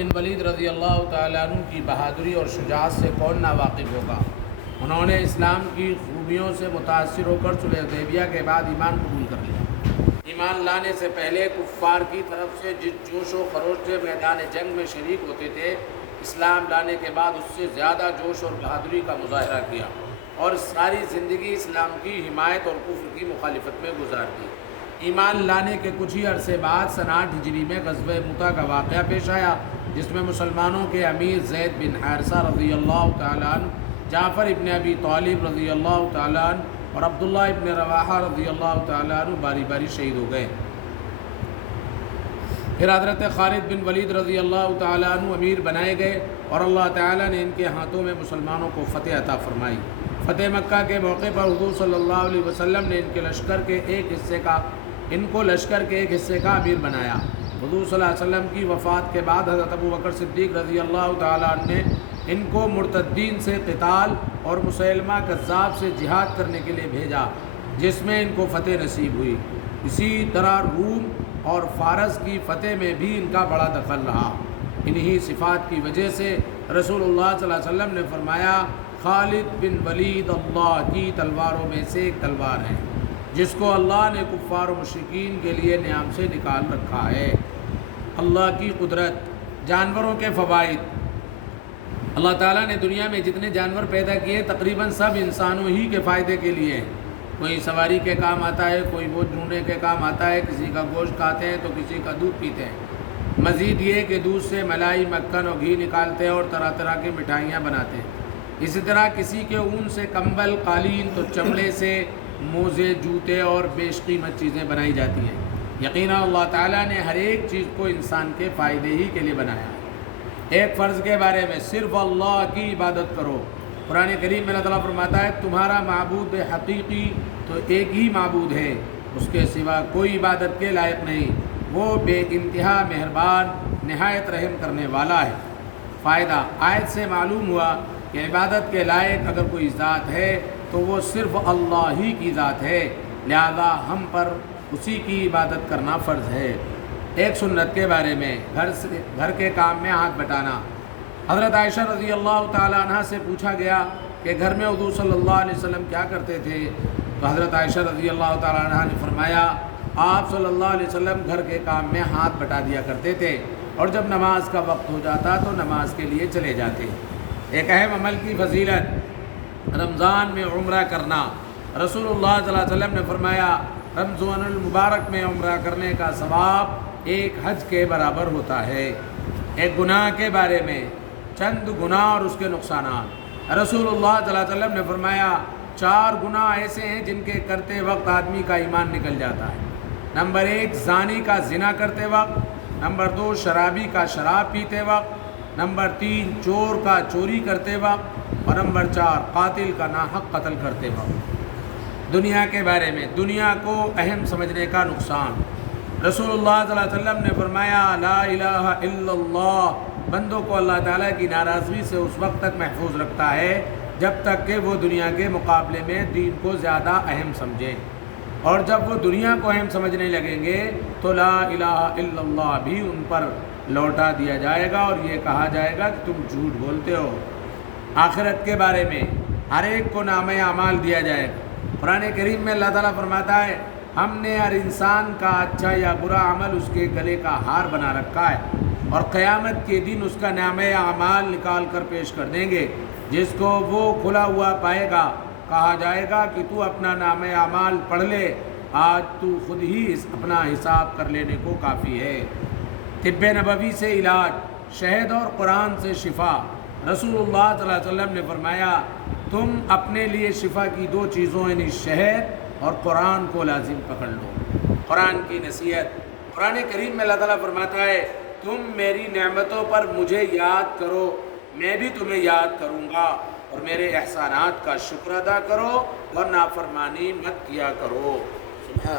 بن ولید رضی اللہ تعالیٰ عنہ کی بہادری اور شجاعت سے کون ناواقف ہوگا؟ انہوں نے اسلام کی خوبیوں سے متاثر ہو کر صلح حدیبیہ کے بعد ایمان قبول کر لیا۔ ایمان لانے سے پہلے کفار کی طرف سے جس جوش و خروش سے میدان جنگ میں شریک ہوتے تھے، اسلام لانے کے بعد اس سے زیادہ جوش اور بہادری کا مظاہرہ کیا اور ساری زندگی اسلام کی حمایت اور کفر کی مخالفت میں گزار دی۔ ایمان لانے کے کچھ ہی عرصے بعد سنہ 8 ہجری میں غزوہ مؤتہ کا واقعہ پیش آیا، جس میں مسلمانوں کے امیر زید بن حارثہ رضی اللہ تعالیٰ عنہ، جعفر ابن ابی طالب رضی اللہ تعالیٰ عنہ اور عبداللہ ابن رواحہ رضی اللہ تعالیٰ عنہ باری باری شہید ہو گئے۔ پھر حضرت خالد بن ولید رضی اللہ تعالیٰ عنہ امیر بنائے گئے اور اللہ تعالیٰ نے ان کے ہاتھوں میں مسلمانوں کو فتح عطا فرمائی۔ فتح مکہ کے موقع پر حضور صلی اللہ علیہ وسلم نے ان کو لشکر کے ایک حصے کا امیر بنایا۔ حضور صلی اللہ علیہ وسلم کی وفات کے بعد حضرت ابوبکر صدیق رضی اللہ تعالیٰ عنہ نے ان کو مرتدین سے قتال اور مسیلمہ کذاب سے جہاد کرنے کے لیے بھیجا، جس میں ان کو فتح نصیب ہوئی۔ اسی طرح روم اور فارس کی فتح میں بھی ان کا بڑا دخل رہا۔ انہی صفات کی وجہ سے رسول اللہ صلی اللہ علیہ وسلم نے فرمایا، خالد بن ولید اللہ کی تلواروں میں سے ایک تلوار ہے جس کو اللہ نے کفار و مشرکین کے لیے نیام سے نکال رکھا ہے۔ اللہ کی قدرت، جانوروں کے فوائد۔ اللہ تعالیٰ نے دنیا میں جتنے جانور پیدا کیے تقریباً سب انسانوں ہی کے فائدے کے لیے ہیں۔ کوئی سواری کے کام آتا ہے، کوئی بوجھ ڈھونڈنے کے کام آتا ہے، کسی کا گوشت کھاتے ہیں تو کسی کا دودھ پیتے ہیں۔ مزید یہ کہ دودھ سے ملائی، مکھن اور گھی نکالتے ہیں اور طرح طرح کی مٹھائیاں بناتے ہیں۔ اسی طرح کسی کے اون سے کمبل، قالین، تو چمڑے سے موزے، جوتے اور بیش قیمت چیزیں بنائی جاتی ہیں۔ یقیناً اللہ تعالیٰ نے ہر ایک چیز کو انسان کے فائدے ہی کے لیے بنایا ہے۔ ایک فرض کے بارے میں، صرف اللہ کی عبادت کرو۔ قرآن کریم میں اللہ تعالیٰ فرماتا ہے، تمہارا معبود حقیقی تو ایک ہی معبود ہے، اس کے سوا کوئی عبادت کے لائق نہیں، وہ بے انتہا مہربان، نہایت رحم کرنے والا ہے۔ فائدہ، آیت سے معلوم ہوا کہ عبادت کے لائق اگر کوئی ذات ہے تو وہ صرف اللہ ہی کی ذات ہے، لہذا ہم پر اسی کی عبادت کرنا فرض ہے۔ ایک سنت کے بارے میں، گھر کے کام میں ہاتھ بٹانا۔ حضرت عائشہ رضی اللہ تعالیٰ عنہ سے پوچھا گیا کہ گھر میں حضور صلی اللہ علیہ وسلم کیا کرتے تھے؟ تو حضرت عائشہ رضی اللہ تعالیٰ عنہ نے فرمایا، آپ صلی اللہ علیہ وسلم گھر کے کام میں ہاتھ بٹا دیا کرتے تھے اور جب نماز کا وقت ہو جاتا تو نماز کے لیے چلے جاتے۔ ایک اہم عمل کی فضیلت، رمضان میں عمرہ کرنا۔ رسول اللہ صلی اللہ علیہ وسلم نے فرمایا، رمضان المبارک میں عمرہ کرنے کا ثواب ایک حج کے برابر ہوتا ہے۔ ایک گناہ کے بارے میں، چند گناہ اور اس کے نقصانات۔ رسول اللہ صلی اللہ علیہ وسلم نے فرمایا، 4 گناہ ایسے ہیں جن کے کرتے وقت آدمی کا ایمان نکل جاتا ہے۔ نمبر 1، زانی کا زنا کرتے وقت۔ نمبر 2، شرابی کا شراب پیتے وقت۔ نمبر 3، چور کا چوری کرتے وقت۔ اور نمبر 4، قاتل کا ناحق قتل کرتے وقت۔ دنیا کے بارے میں، دنیا کو اہم سمجھنے کا نقصان۔ رسول اللہ صلی اللہ علیہ وسلم نے فرمایا، لا الہ الا اللہ بندوں کو اللہ تعالیٰ کی ناراضگی سے اس وقت تک محفوظ رکھتا ہے جب تک کہ وہ دنیا کے مقابلے میں دین کو زیادہ اہم سمجھیں، اور جب وہ دنیا کو اہم سمجھنے لگیں گے تو لا الہ الا اللہ بھی ان پر لوٹا دیا جائے گا اور یہ کہا جائے گا کہ تم جھوٹ بولتے ہو۔ آخرت کے بارے میں، ہر ایک کو نامہ اعمال دیا جائے گا۔ قرآن کریم میں اللہ تعالیٰ فرماتا ہے، ہم نے ہر انسان کا اچھا یا برا عمل اس کے گلے کا ہار بنا رکھا ہے اور قیامت کے دن اس کا نامہ اعمال نکال کر پیش کر دیں گے، جس کو وہ کھلا ہوا پائے گا۔ کہا جائے گا کہ تو اپنا نامہ اعمال پڑھ لے، آج تو خود ہی اپنا حساب کر لینے کو کافی ہے۔ طب نبوی سے علاج، شہد اور قرآن سے شفا۔ رسول اللہ صلی اللہ علیہ وسلم نے فرمایا، تم اپنے لیے شفا کی 2 چیزوں یعنی شہد اور قرآن کو لازم پکڑ لو۔ قرآن کی نصیحت۔ قرآن کریم میں اللہ تعالیٰ فرماتا ہے، تم میری نعمتوں پر مجھے یاد کرو، میں بھی تمہیں یاد کروں گا، اور میرے احسانات کا شکر ادا کرو اور نافرمانی مت کیا کرو۔ سبحان